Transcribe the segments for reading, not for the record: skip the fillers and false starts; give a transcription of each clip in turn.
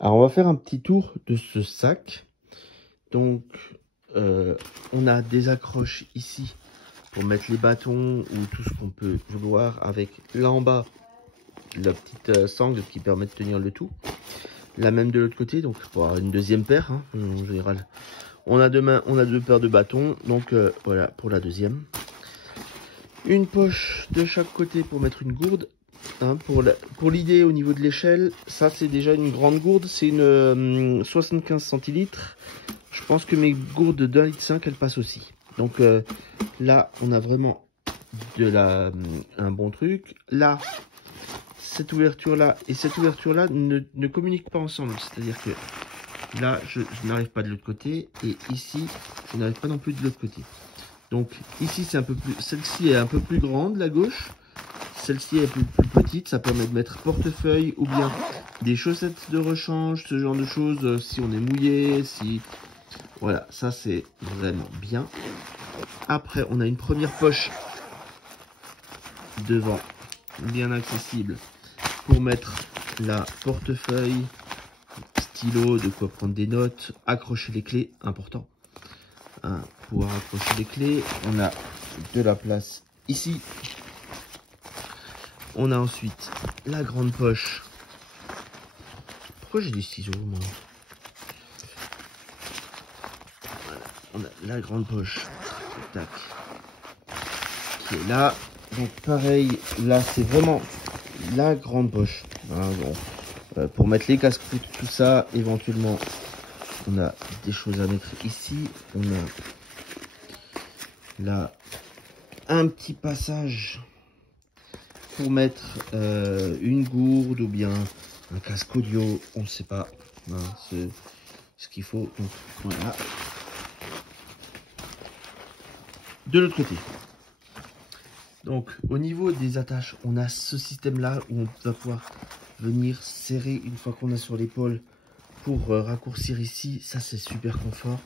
Alors on va faire un petit tour de ce sac. Donc on a des accroches ici pour mettre les bâtons ou tout ce qu'on peut vouloir, avec là en bas la petite sangle qui permet de tenir le tout. La même de l'autre côté, donc pour avoir une deuxième paire, hein, en général. On a deux paires de bâtons, donc voilà pour la deuxième. Une poche de chaque côté pour mettre une gourde. Hein, pour l'idée au niveau de l'échelle, ça c'est déjà une grande gourde, c'est une 75 centilitres. Je pense que mes gourdes de 1,5 litre elles passent aussi. Donc là on a vraiment un bon truc. Là, cette ouverture là et cette ouverture là ne communiquent pas ensemble, c'est à dire que là je n'arrive pas de l'autre côté, et ici je n'arrive pas non plus de l'autre côté. Donc ici c'est un peu plus, celle-ci est un peu plus grande, la gauche. Celle-ci est plus petite, ça permet de mettre portefeuille ou bien des chaussettes de rechange, ce genre de choses, si on est mouillé, si... Voilà, ça c'est vraiment bien. Après, on a une première poche devant, bien accessible, pour mettre la portefeuille, stylo, de quoi prendre des notes, accrocher les clés, important. Hein, pouvoir accrocher les clés, on a de la place ici. On a ensuite la grande poche. Pourquoi j'ai des ciseaux, moi? Voilà, on a la grande poche. Tac. Qui est là. Donc pareil, là c'est vraiment la grande poche. Hein, bon. Pour mettre les casse-croûtes, tout ça, éventuellement, on a des choses à mettre ici. On a là un petit passage pour mettre une gourde ou bien un casque audio, on ne sait pas, hein, c'est ce qu'il faut. Donc voilà. De l'autre côté, donc au niveau des attaches, on a ce système là où on va pouvoir venir serrer une fois qu'on a sur l'épaule pour raccourcir ici. Ça c'est super confort.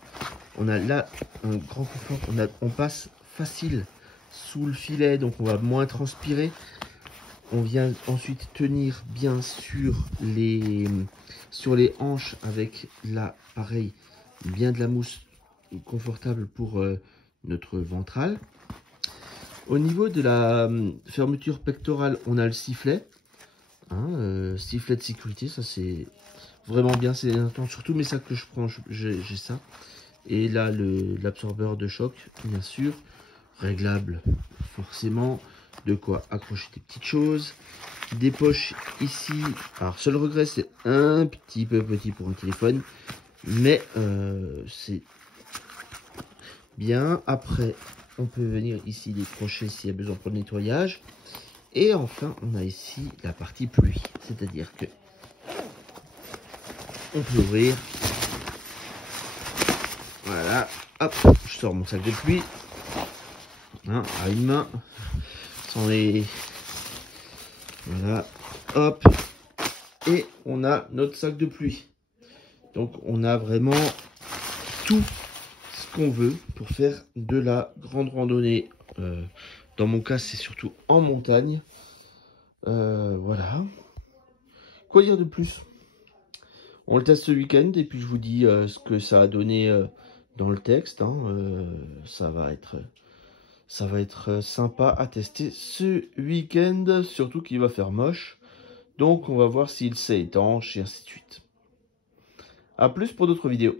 On a là un grand confort, on passe facile sous le filet, donc on va moins transpirer. On vient ensuite tenir bien sur les hanches avec là pareil bien de la mousse confortable pour notre ventral. Au niveau de la fermeture pectorale, on a le sifflet, hein, sifflet de sécurité, ça c'est vraiment bien, c'est surtout mes sacs que je prends, j'ai ça. Et là l'absorbeur de choc, bien sûr, réglable forcément. De quoi accrocher des petites choses, des poches ici. Alors seul regret, c'est un petit peu petit pour un téléphone, mais c'est bien. Après on peut venir ici décrocher s'il y a besoin pour le nettoyage. Et enfin on a ici la partie pluie, c'est à dire que on peut ouvrir, voilà, hop, je sors mon sac de pluie, hein, à une main, sans les... Voilà, hop, et on a notre sac de pluie. Donc on a vraiment tout ce qu'on veut pour faire de la grande randonnée. Dans mon cas, c'est surtout en montagne. Voilà. Quoi dire de plus? On le teste ce week-end et puis je vous dis ce que ça a donné dans le texte. Hein. Ça va être sympa à tester ce week-end, surtout qu'il va faire moche. Donc on va voir s'il s'est étanche et ainsi de suite. A plus pour d'autres vidéos.